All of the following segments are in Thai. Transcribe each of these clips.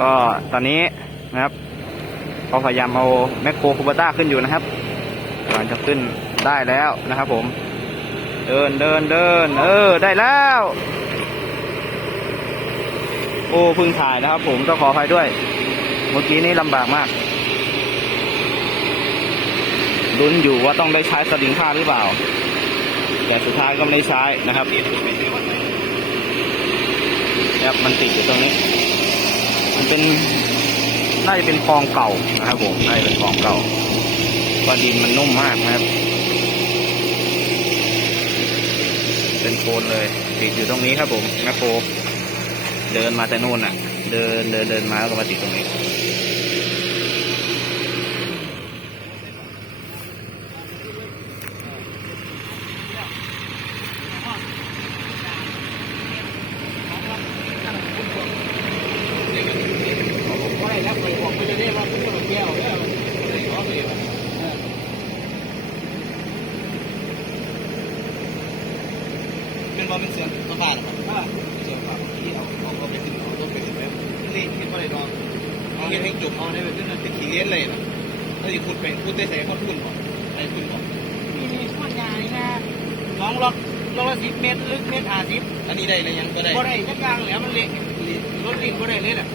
ก็ตอนนี้นะครับก็พยายามเอาแมคโครคูบต้าขึ้นอยู่นะครับกำลังจะขึ้นได้แล้วนะครับ ผม เดินเดินเดินเออ ได้แล้ว โอ้พึ่งถ่ายนะครับ ผมต้องขออภัยด้วย เมื่อกี้นี้ลำบากมากลุ้นอยู่ว่าต้องได้ใช้สลิงค่าหรือเปล่า แต่สุดท้ายก็ไม่ได้ใช้นะครับครับมันติดอยู่ตรงนี้ เป็นน่าจะเป็นคลองเก่านะครับผมน่าจะเป็นคลองเก่าก็ดินมันนุ่มมากนะครับเป็นโคลนเลยติดอยู่ตรงนี้ครับผมแมคโครเดินมาแต่นู่นอะ เดินเดินเดินมาแล้วก็มาติดตรงนี้ เป็นบอลเป็นเสือสะพานครับเสือสะพานที่เอาเอาเอาไปขึ้นเอารถไปขึ้นไปเล่นที่บ่ได้ดองเอาเงินให้จุกเอาได้ไปขึ้นมันเป็นทีเล่นเลยนะถ้า สิขุดไปขุดได้ใส่เขาขึ้นบ่ไอ้ขึ้นบ่นี่นี่ขวดใหญ่นะน้องล็อกล็อกละสิบเมตรลึกเมตรห้าสิบอันนี้ได้เลยยังก็ได้บ่ได้จักกลางแหล้วมันเละรถลิงบ่ได้เลยน่ะ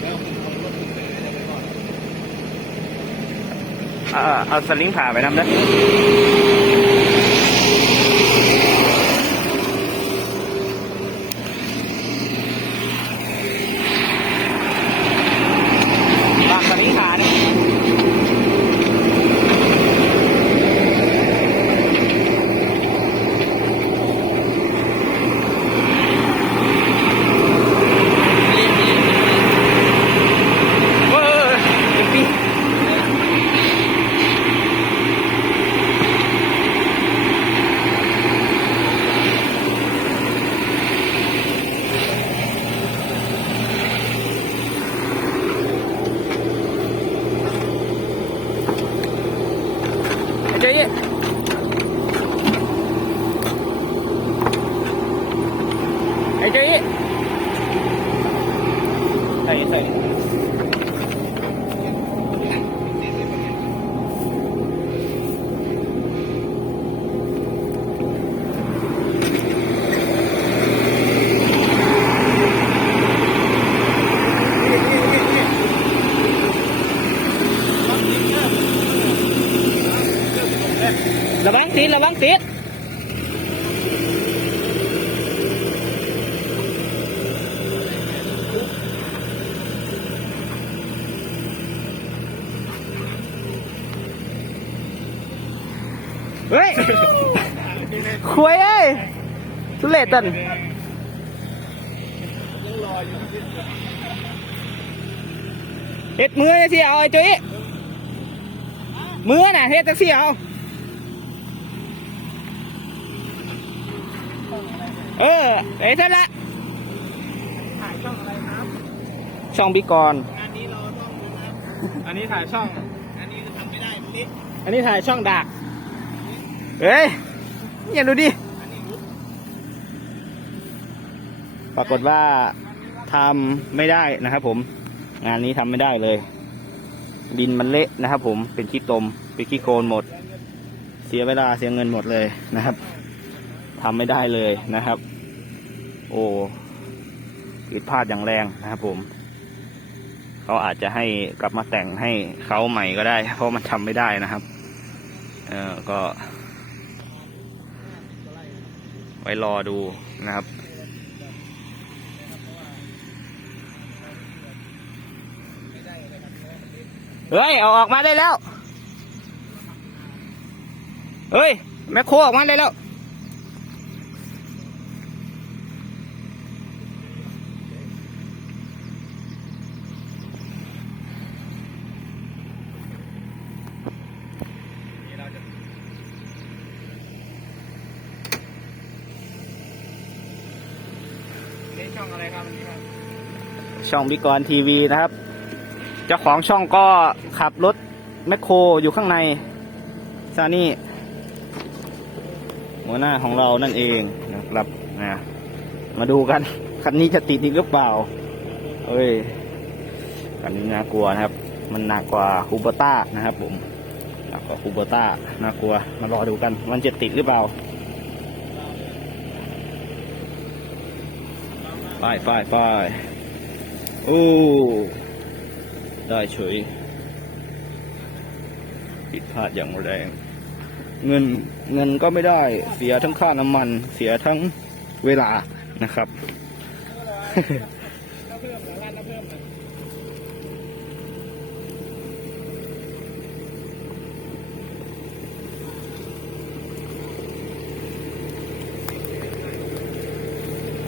แล้วคุณเอารถขึ้นไปได้ไปก่อน เอาเอาสลิงผ่าไปนำได้อลากสลิงผ่าเนี่ยเว้ยปิ๊ง เจ๊ ไอ้เจ๊ใส่ใส่ระวังติดระวังติด เฮ้ยคุยเอ้ยทุเรศตันเฮ็ดมือสิเอาไอ้จุ้ยมือน่ะเฮ็ดจังสิเอาเออไอ้ท่านละถ่ายช่องอะไรครับ ช่องบิกรงานนี้เราต้องนะครับ อันนี้ถ่ายช่อง อันนี้ทำไม่ได้นิดอันนี้ถ่ายช่องดัก เฮ้ยอย่าดูดิ ปรากฏว่าทำไม่ได้นะครับผม งานนี้ทำไม่ได้เลย ดินมันเละนะครับผมเป็นขี้ตม เป็นขี้โคลนหมด เสียเวลาเสียเงินหมดเลยนะครับทำไม่ได้เลยนะครับ โอ้ผิดพลาดอย่างแรงนะครับผมเขาอาจจะให้กลับมาแต่งให้เขาใหม่ก็ได้ เพราะมันทำไม่ได้นะครับ เออก็ ไว้รอดูนะครับ เฮ้ย เอาออกมาได้แล้ว เฮ้ย แม่โคออกมาได้แล้ว นี่ช่องอะไรครับอันนี้ครับ ช่องบิกรทีวีนะครับ เจ้าของช่องก็ขับรถแมคโครอยู่ข้างในซานี่หัวหน้าของเรานั่นเองนะครับนะมาดูกัน คันนี้จะติดอีกหรือเปล่า เอ้ยอันนี้น่ากลัวนะครับ มันหนักกว่าคูเบต้านะครับ ผมหนักกว่าคูเบต้าน่ากลัว มารอดูกันมันจะติดหรือเปล่าไปไปไป โอ้ ได้เฉยผิดพลาดอย่างแรง เงินเงินก็ไม่ได้เสียทั้งค่าน้ำมัน เสียทั้งเวลานะครับน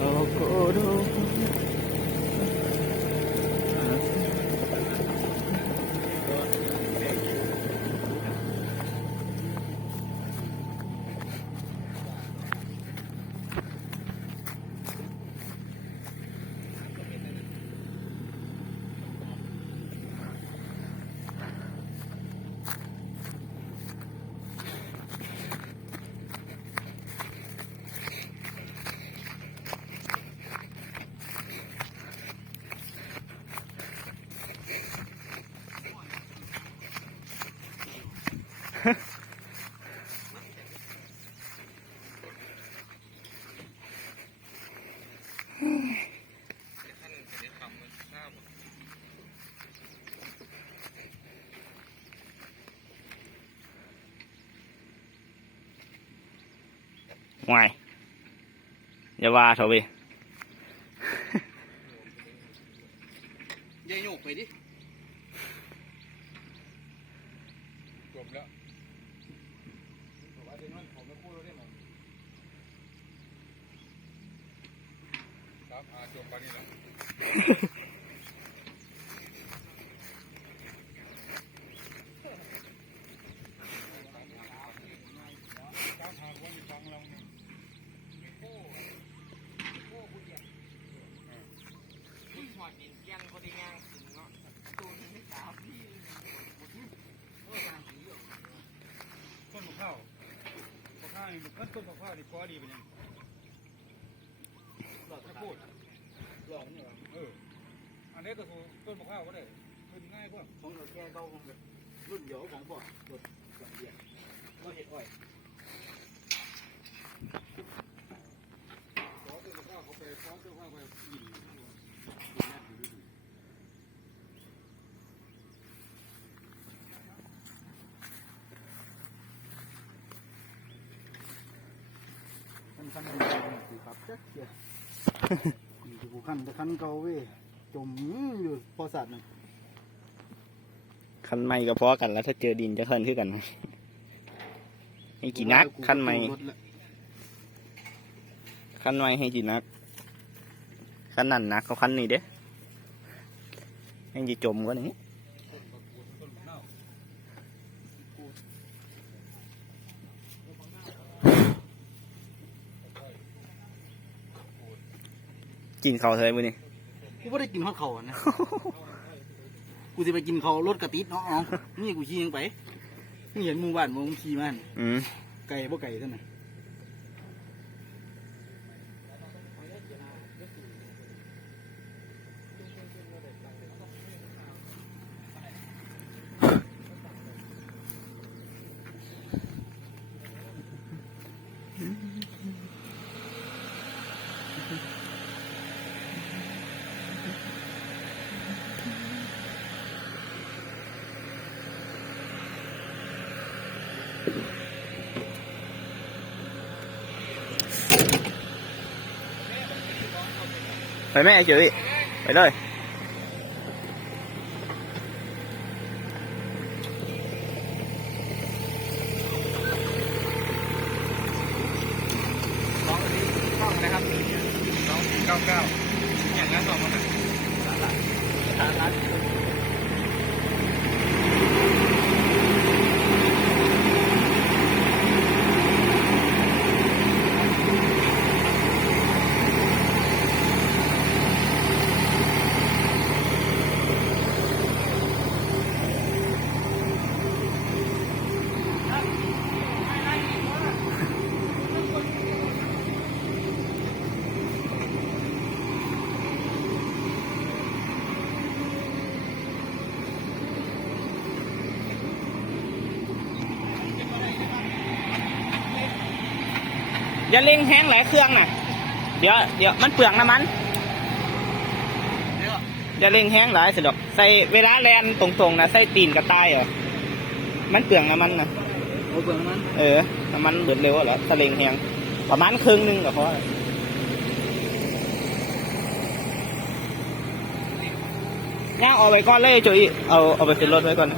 ้ำเพิ่ มร้านน้ำเพิ่มนะวายอย่าว่าเถอะเว้ยยายโยกไปดิจบแล้วบอกว่าเดี๋ยวนั้นผมไม่พูดแล้วได้ไหมครับอ่าจบไปนี่แหละตามหาคนที่ฟังเราเนี่ย หอดดินเกี ยงพอดีงานถึงเนาะตูนไม่สาวพี่โอ้ยงานเยอะต้นมะพร้าวมะพร้าวนี่มันต้นมะพร้าวนี่พอดีเป็นยังหลอดไม่พูดหลอดนี่หรอเอออันนี้ก็คือต้นมะพร้าวก็ได้ขึ้นง่ายกว่าของเราแก่เบาของแบบรุ่นเดียวของพ่อรถสองเดียนเราเห็ดอ้อยขอต้นมะพร้าวเขาไปขอต้นมะพร้าวไปยิง คันคันเป็นสีครับจักเดียวนี่คือผู้คันแต่คันเก่าเว้ยจมอยู่พอสัตว์น่ะคันไม่ก็พอกันแล้วถ้าเจอดินจะเคลื่อนขึ้นกันให้กี่นักคันไม่รถละคันไม่ให้กี่นักคันนั่นนักเขาคันนี้เด้ยังจะจมก็นี้ กินเขาวเท่าไหร่มื้อนี้ กูไม่ได้กินข้าวเขาอะนะ กูจะไปกินเขาวรถกระติดเนาะเอานี่กูขี่ยังไปนี่เห็นหมู่บ้านมึงขี่มันอืมไก่บ่ไก่เท่านั้นไปแม่เฉยไปเลย สองอันนี้ช่องนะครับสองเก้าเก้าอย่างนั้นสองมันอะ เอย่าเร่งแห้งหลายเครื่องน่ะ เดี๋ยวเดี๋ยวมันเปลืองน้ำมันอย่าเร่งแห้งหลายสิดอกใส่เวลาแลนตรงๆนะใส่ตีนกระต่ายอะมันเปลืองน้ำมันนะโอ้เบิ่งมันเออน้ำมันเบิดเร็วอะเหรอถ้าเร่งแห้งประมาณครึ่งหนึงก็พอแล้วย่างเอาไว้ก่อนเลยจุยเอาเอาไปขึ้นรถไว้ก่อน